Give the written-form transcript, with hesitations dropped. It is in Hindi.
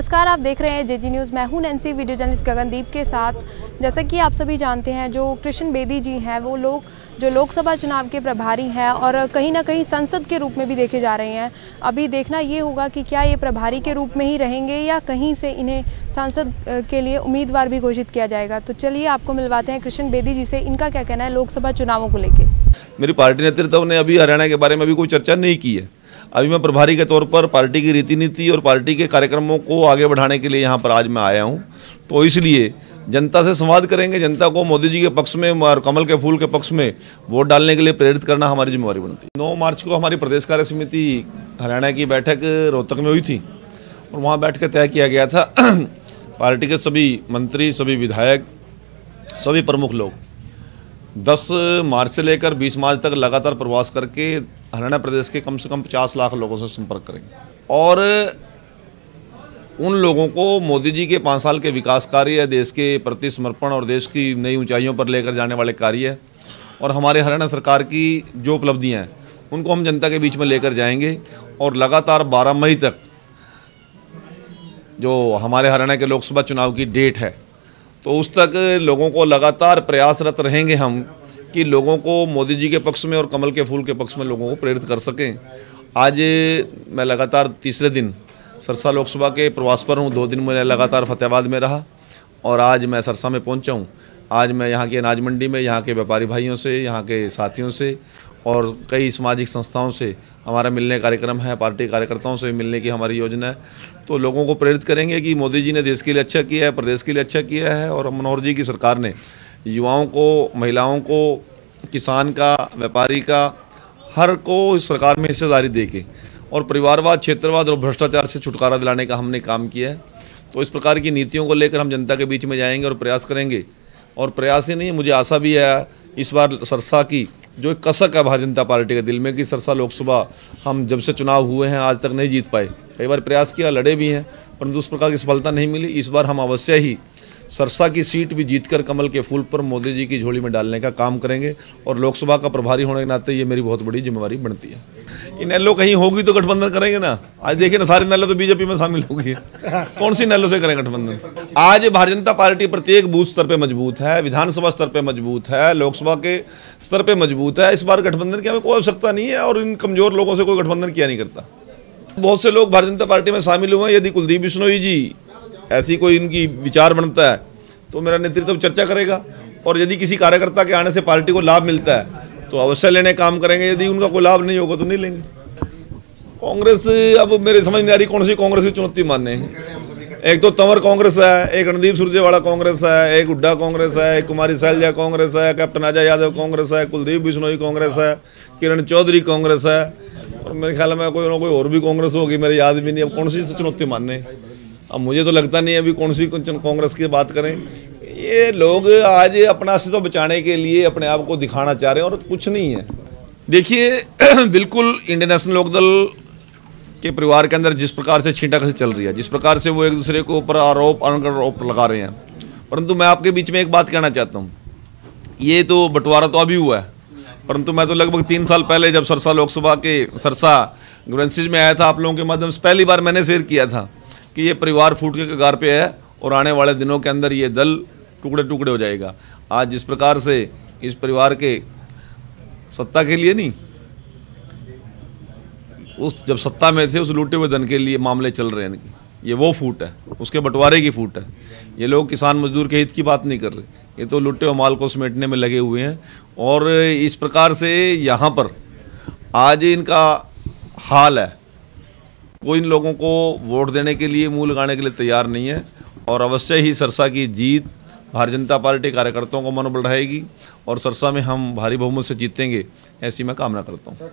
नमस्कार, आप देख रहे हैं जेजी न्यूज़। मैं हूं नैन्सी, वीडियो जर्नलिस्ट गगनदीप के साथ। जैसा कि आप सभी जानते हैं, जो कृष्ण बेदी जी हैं वो जो लोकसभा चुनाव के प्रभारी हैं और कहीं ना कहीं संसद के रूप में भी देखे जा रहे हैं। अभी देखना ये होगा कि क्या ये प्रभारी के रूप में ही रहेंगे या कहीं से इन्हें सांसद के लिए उम्मीदवार भी घोषित किया जाएगा। तो चलिए आपको मिलवाते हैं कृष्ण बेदी जी से, इनका क्या कहना है लोकसभा चुनावों को लेकर। मेरी पार्टी नेतृत्व ने अभी हरियाणा के बारे में अभी कोई चर्चा नहीं की है। अभी मैं प्रभारी के तौर पर पार्टी की रीति नीति और पार्टी के कार्यक्रमों को आगे बढ़ाने के लिए यहाँ पर आज मैं आया हूँ। तो इसलिए जनता से संवाद करेंगे, जनता को मोदी जी के पक्ष में और कमल के फूल के पक्ष में वोट डालने के लिए प्रेरित करना हमारी जिम्मेवारी बनती है। 9 मार्च को हमारी प्रदेश कार्य समिति हरियाणा की बैठक रोहतक में हुई थी और वहाँ बैठ कर तय किया गया था पार्टी के सभी मंत्री, सभी विधायक, सभी प्रमुख लोग 10 मार्च से लेकर 20 मार्च तक लगातार प्रवास करके हरियाणा प्रदेश के कम से कम 50 लाख लोगों से संपर्क करेंगे और उन लोगों को मोदी जी के 5 साल के विकास कार्य, देश के प्रति समर्पण और देश की नई ऊंचाइयों पर लेकर जाने वाले कार्य और हमारे हरियाणा सरकार की जो उपलब्धियां हैं उनको हम जनता के बीच में लेकर जाएंगे। और लगातार 12 मई तक जो हमारे हरियाणा के लोकसभा चुनाव की डेट है तो उस तक लोगों को लगातार प्रयासरत रहेंगे हम कि लोगों को मोदी जी के पक्ष में और कमल के फूल के पक्ष में लोगों को प्रेरित कर सकें। आज मैं लगातार तीसरे दिन सरसा लोकसभा के प्रवास पर हूँ। 2 दिन मैं लगातार फतेहाबाद में रहा और आज मैं सरसा में पहुँचा हूँ। आज मैं यहाँ की अनाज मंडी में यहाँ के व्यापारी भाइयों से, यहाँ के साथियों से और कई सामाजिक संस्थाओं से हमारा मिलने कार्यक्रम है, पार्टी कार्यकर्ताओं से मिलने की हमारी योजना है। तो लोगों को प्रेरित करेंगे कि मोदी जी ने देश के लिए अच्छा किया है, प्रदेश के लिए अच्छा किया है और मनोहर जी की सरकार ने युवाओं को, महिलाओं को, किसान का, व्यापारी का, हर को इस सरकार में हिस्सेदारी देके और परिवारवाद, क्षेत्रवाद और भ्रष्टाचार से छुटकारा दिलाने का हमने काम किया है। तो इस प्रकार की नीतियों को लेकर हम जनता के बीच में जाएंगे और प्रयास करेंगे। और प्रयास ही नहीं, मुझे आशा भी है इस बार सरसा की जो एक कसक है भारतीय जनता पार्टी के दिल में कि सरसा लोकसभा हम जब से चुनाव हुए हैं आज तक नहीं जीत पाए। कई बार प्रयास किया, लड़े भी हैं, परंतु उस प्रकार की सफलता नहीं मिली। इस बार हम अवश्य ही सरसा की सीट भी जीतकर कमल के फूल पर मोदी जी की झोली में डालने का काम करेंगे और लोकसभा का प्रभारी होने के नाते ये मेरी बहुत बड़ी जिम्मेवारी बनती है। इनेलो कहीं होगी तो गठबंधन करेंगे ना। आज देखिए ना, सारी नेलो तो बीजेपी में शामिल होगी, कौन सी नेलो से करें गठबंधन। आज भारतीय जनता पार्टी प्रत्येक बूथ स्तर पर मजबूत है, विधानसभा स्तर पर मजबूत है, लोकसभा के स्तर पर मजबूत है। इस बार गठबंधन की हमें कोई आवश्यकता नहीं है और इन कमजोर लोगों से कोई गठबंधन किया नहीं करता। बहुत से लोग भारतीय जनता पार्टी में शामिल हुए हैं। यदि कुलदीप बिश्नोई जी ऐसी कोई इनकी विचार बनता है तो मेरा नेतृत्व चर्चा करेगा और यदि किसी कार्यकर्ता के आने से पार्टी को लाभ मिलता है तो अवश्य लेने काम करेंगे। यदि उनका कोई लाभ नहीं होगा तो नहीं लेंगे। कांग्रेस अब मेरे समझ नहीं आ रही कौन सी कांग्रेस की चुनौती मानने हैं। एक तो तंवर कांग्रेस है, एक रणदीप सुरजेवाला कांग्रेस है, एक हुड्डा कांग्रेस है, एक कुमारी सैलजा कांग्रेस है, कैप्टन अजय यादव कांग्रेस है, कुलदीप बिश्नोई कांग्रेस है, किरण चौधरी कांग्रेस है और मेरे ख्याल में कोई ना कोई और भी कांग्रेस होगी, मेरे याद भी नहीं। अब कौन सी चुनौती मानने, अब मुझे तो लगता नहीं है अभी कौन सी कांग्रेस की बात करें। ये लोग आज अपना अस्तित्व बचाने के लिए अपने आप को दिखाना चाह रहे हैं और कुछ नहीं है। देखिए बिल्कुल इंडियन नेशनल लोकदल के परिवार के अंदर जिस प्रकार से छींटाकशी चल रही है, जिस प्रकार से वो एक दूसरे के ऊपर आरोप अनआरोप लगा रहे हैं, परंतु मैं आपके बीच में एक बात कहना चाहता हूँ। ये तो बंटवारा तो अभी हुआ है, परंतु मैं तो लगभग 3 साल पहले जब सरसा लोकसभा के सरसा ग्रेवेंसीज में आया था, आप लोगों के माध्यम से पहली बार मैंने शेयर किया था कि ये परिवार फूट के कगार पे है और आने वाले दिनों के अंदर ये दल टुकड़े टुकड़े हो जाएगा। आज जिस प्रकार से इस परिवार के सत्ता के लिए नहीं, उस जब सत्ता में थे उस लूटे हुए धन के लिए मामले चल रहे हैं इनके, ये वो फूट है, उसके बंटवारे की फूट है। ये लोग किसान मजदूर के हित की बात नहीं कर रहे, ये तो लुटे हुए माल को समेटने में लगे हुए हैं। और इस प्रकार से यहाँ पर आज इनका हाल है, कोई इन लोगों को वोट देने के लिए, मुंह लगाने के लिए तैयार नहीं है। और अवश्य ही सरसा की जीत भारतीय जनता पार्टी कार्यकर्ताओं को मनोबल रहेगी और सरसा में हम भारी बहुमत से जीतेंगे, ऐसी मैं कामना करता हूँ।